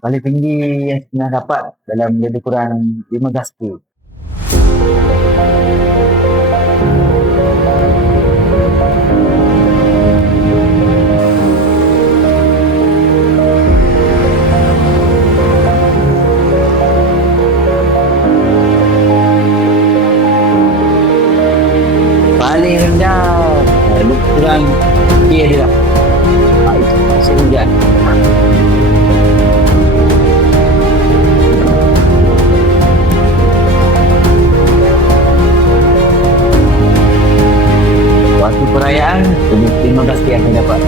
paling tinggi yang pernah dapat dalam lebih kurang 15 ke. Paling rendah lebih kurang dia dia lah. Itu masih hujan. Waktu perayaan 15 yang saya dapat.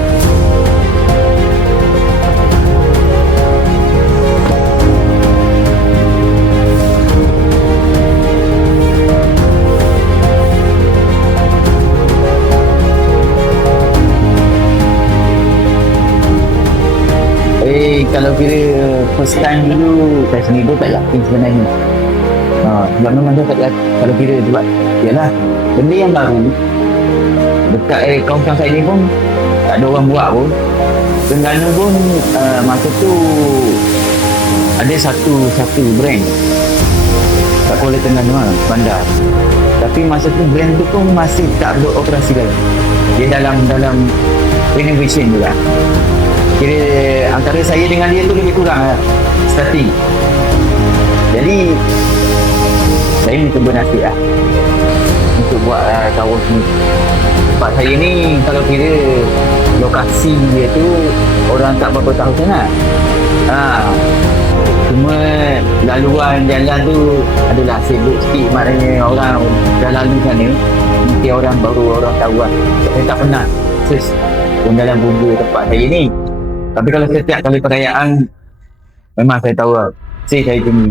Kalau kira first time dulu saya sendiri pun tak yakin sebenarnya. Sebab memang saya tak yakin kalau kira sebab yalah benda yang baru dekat kawasan saya ni pun tak ada orang buat pun. Terengganu pun masa tu ada satu brand kat Kuala Terengganu bandar. Tapi masa tu brand tu pun masih tak beroperasi lagi. Dia dalam renovation juga. Kira antara saya dengan dia tu lebih kurang lah starting. Jadi saya minta bernasib lah untuk buat kawan ni. Sebab saya ni kalau kira lokasi dia tu orang tak berapa tahu sangat. Cuma laluan jalan tu adalah sibuk sikit, maknanya orang dah lalu sana mesti orang baru orang tahu lah. Saya tak pernah search pun dalam Google tempat saya ni. Tapi kalau setiap kali perayaan memang saya tahu lah saya tinggi.